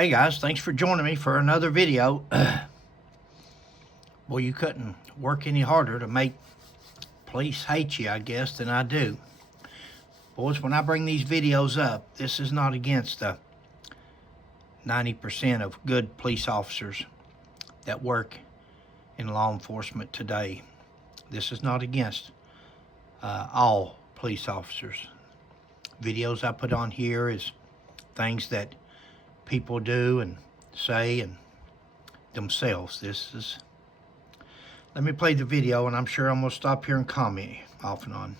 Hey guys, thanks for joining me for another video. Well, you couldn't work any harder to make police hate you, I guess, than I do. Boys, when I bring these videos up, this is not against the 90% of good police officers that work in law enforcement today. This is not against all police officers. Videos I put on here is things that people do and say and themselves. Let me play the video, and I'm sure I'm going to stop here and comment off and on.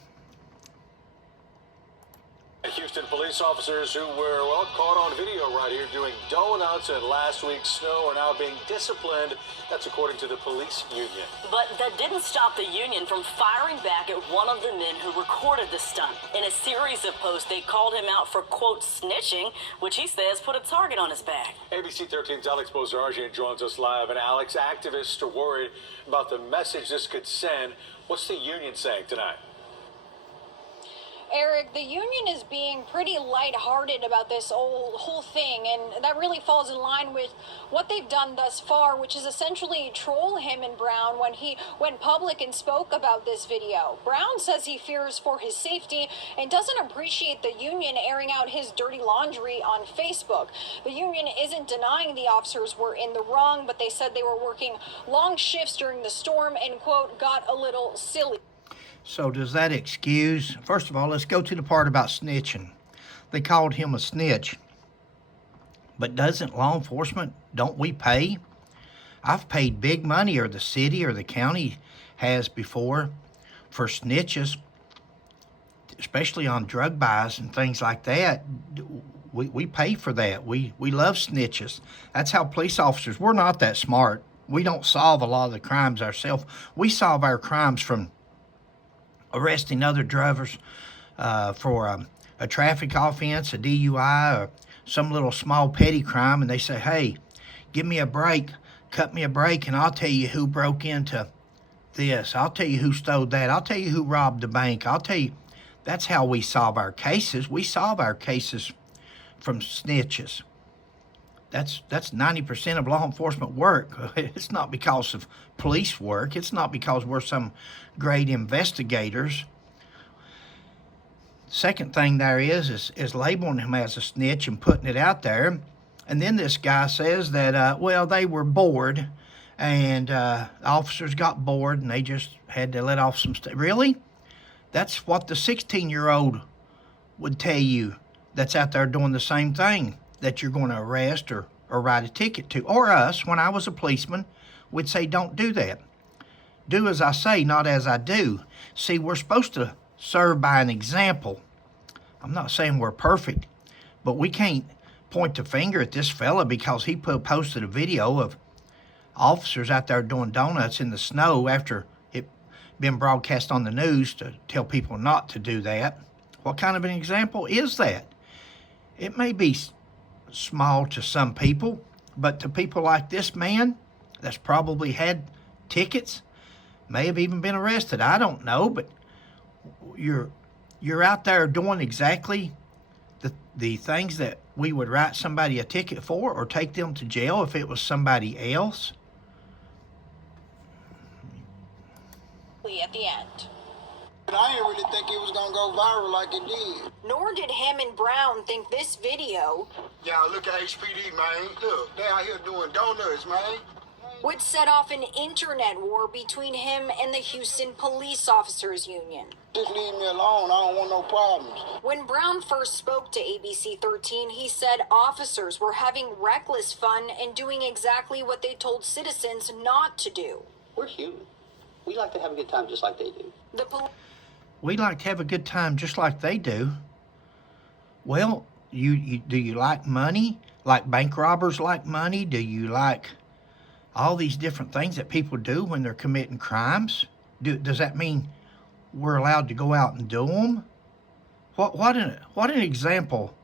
Houston police officers who were, well, caught on video right here doing donuts in last week's snow are now being disciplined. That's according to the police union. But that didn't stop the union from firing back at one of the men who recorded the stunt. In a series of posts, they called him out for, quote, snitching, which he says put a target on his back. ABC 13's Alex Bozargian joins us live. And Alex, activists are worried about the message this could send. What's the union saying tonight? Eric, the union is being pretty lighthearted about this whole thing, and that really falls in line with what they've done thus far, which is essentially troll him and Brown when he went public and spoke about this video. Brown says he fears for his safety and doesn't appreciate the union airing out his dirty laundry on Facebook. The union isn't denying the officers were in the wrong, but they said they were working long shifts during the storm and, quote, got a little silly. So does that excuse? First of all, let's go to the part about snitching. They called him a snitch. But doesn't law enforcement, don't we pay? I've paid big money, or the city or the county has before, for snitches, especially on drug buys and things like that. We pay for that. We love snitches. That's how police officers, we're not that smart. We don't solve a lot of the crimes ourselves. We solve our crimes from arresting other drivers for a traffic offense, a DUI, or some little small petty crime, and they say, hey, give me a break, cut me a break, and I'll tell you who broke into this. I'll tell you who stole that. I'll tell you who robbed the bank. I'll tell you. That's how we solve our cases. We solve our cases from snitches. That's 90% of law enforcement work. It's not because of police work. It's not because we're some great investigators. Second thing there is labeling him as a snitch and putting it out there. And then this guy says that, well, they were bored, and officers got bored, and they just had to let off some stuff. Really? That's what the 16-year-old would tell you that's out there doing the same thing that you're going to arrest or write a ticket to. Or us, when I was a policeman, would say, don't do that. Do as I say, not as I do. See, we're supposed to serve by an example. I'm not saying we're perfect, but we can't point the finger at this fella because he posted a video of officers out there doing donuts in the snow after it been broadcast on the news to tell people not to do that. What kind of an example is that? It may be small to some people, but to people like this man that's probably had tickets, may have even been arrested, I don't know, but you're out there doing exactly the things that we would write somebody a ticket for or take them to jail if it was somebody else. At the end. I didn't really think it was gonna go viral like it did. Nor did him and Brown think this video Y'all look at HPD, man. Look, they out here doing donuts, man. would set off an internet war between him and the Houston Police Officers Union. Just leave me alone. I don't want no problems. When Brown first spoke to ABC 13, he said officers were having reckless fun and doing exactly what they told citizens not to do. We're human. We like to have a good time just like they do. We like to have a good time just like they do. Well, do you like money? Like bank robbers like money? Do you like all these different things that people do when they're committing crimes? Does that mean we're allowed to go out and do them? What an example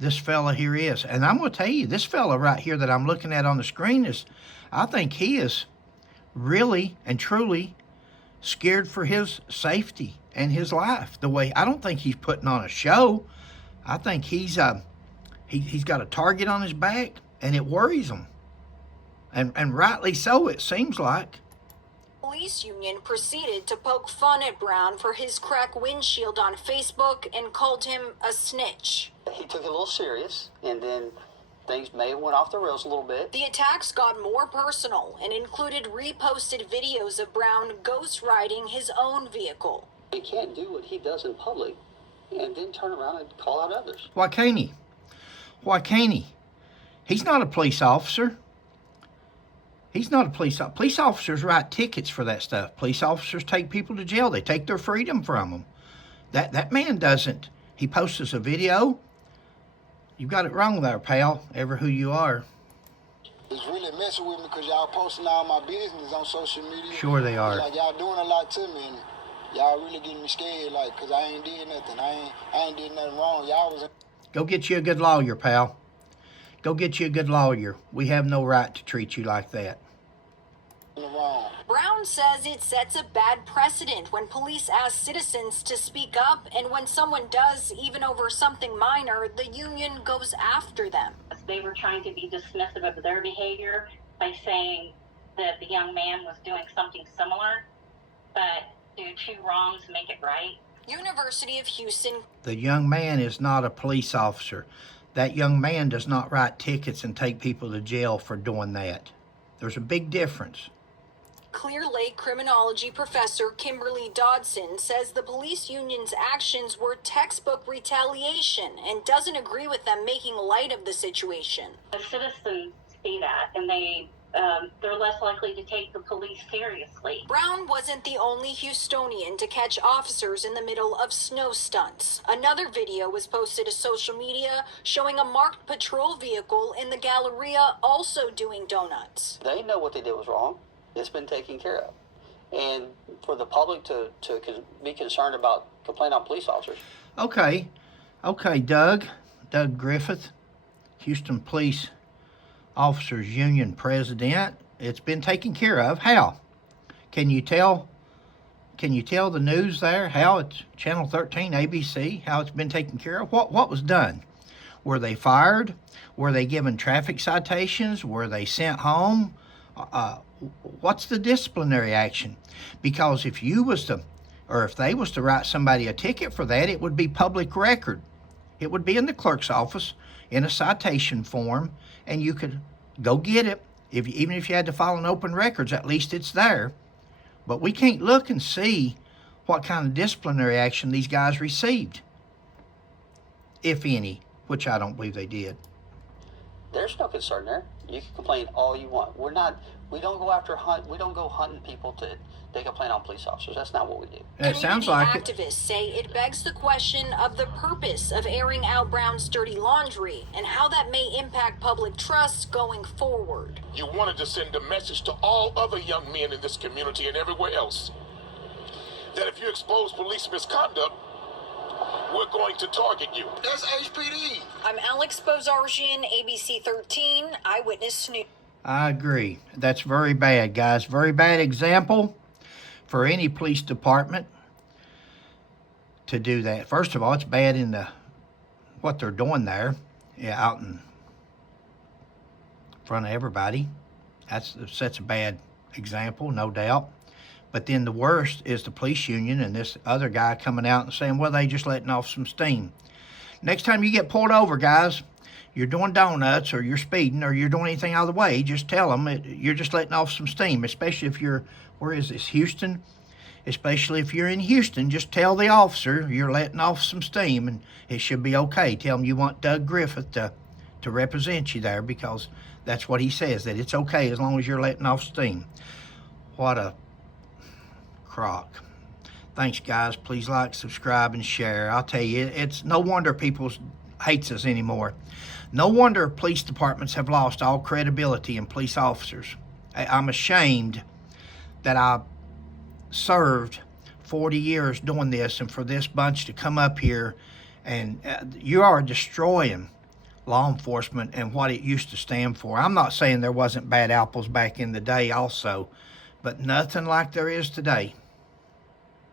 this fella here is. And I'm going to tell you, this fella right here that I'm looking at on the screen I think he is really and truly scared for his safety and his life. I don't think he's putting on a show. I think he's got a target on his back, and it worries them. And rightly so, it seems like. Police union proceeded to poke fun at Brown for his cracked windshield on Facebook and called him a snitch. He took it a little serious, and then things may have went off the rails a little bit. The attacks got more personal and included reposted videos of Brown ghost riding his own vehicle. He can't do what he does in public and then turn around and call out others. Why can't he? Why can't he? He's not a police officer. He's not a police officer. Police officers write tickets for that stuff. Police officers take people to jail. They take their freedom from them. That man doesn't. He posts a video. You got it wrong there, pal, ever who you are. It's really messing with me because y'all posting all my business on social media. Sure they are. Like y'all doing a lot to me, and y'all really getting me scared. Like, cause I ain't did nothing. I ain't did nothing wrong. Y'all was Go get you a good lawyer, pal. Go get you a good lawyer. We have no right to treat you like that. in the wrong. Brown says it sets a bad precedent when police ask citizens to speak up, and when someone does, even over something minor, the union goes after them. They were trying to be dismissive of their behavior by saying that the young man was doing something similar, but do two wrongs make it right? University of Houston. The young man is not a police officer. That young man does not write tickets and take people to jail for doing that. There's a big difference. Clear Lake criminology professor Kimberly Dodson says the police union's actions were textbook retaliation and doesn't agree with them making light of the situation. The citizens see that, and they're less likely to take the police seriously. Brown wasn't the only Houstonian to catch officers in the middle of snow stunts. Another video was posted to social media showing a marked patrol vehicle in the Galleria also doing donuts. They know what they did was wrong. It's been taken care of. And for the public to be concerned about complaining on police officers. Okay, Doug Griffith, Houston Police Officers Union President. It's been taken care of. How? Can you tell the news there how it's Channel 13, ABC, how it's been taken care of? What was done? Were they fired? Were they given traffic citations? Were they sent home? What's the disciplinary action? Because if they was to write somebody a ticket for that, it would be public record. It would be in the clerk's office in a citation form, and you could go get it. Even if you had to file an open records, at least it's there. But we can't look and see what kind of disciplinary action these guys received, if any, which I don't believe they did. There's no concern there. You can complain all you want. We don't go hunting people they complain on police officers. That's not what we do. It sounds like it. Activists say it begs the question of the purpose of airing out Brown's dirty laundry and how that may impact public trust going forward. You wanted to send a message to all other young men in this community and everywhere else that if you expose police misconduct, we're going to target you. That's HPD. I'm Alex Bozargian, ABC 13, Eyewitness News. I agree. That's very bad, guys. Very bad example for any police department to do that. First of all, it's bad in what they're doing there, out in front of everybody. That sets a bad example, no doubt. But then the worst is the police union and this other guy coming out and saying, well, they just letting off some steam. Next time you get pulled over, guys, you're doing donuts or you're speeding or you're doing anything out of the way, just tell them you're just letting off some steam, especially if you're, where is this, Houston? Especially if you're in Houston, just tell the officer you're letting off some steam and it should be okay. Tell them you want Doug Griffith to represent you there because that's what he says, that it's okay as long as you're letting off steam. What a crock. Thanks, guys. Please like, subscribe, and share. I'll tell you, it's no wonder people hates us anymore. No wonder police departments have lost all credibility in police officers. I'm ashamed that I served 40 years doing this, and for this bunch to come up here and you are destroying law enforcement and what it used to stand for. I'm not saying there wasn't bad apples back in the day also, but nothing like there is today.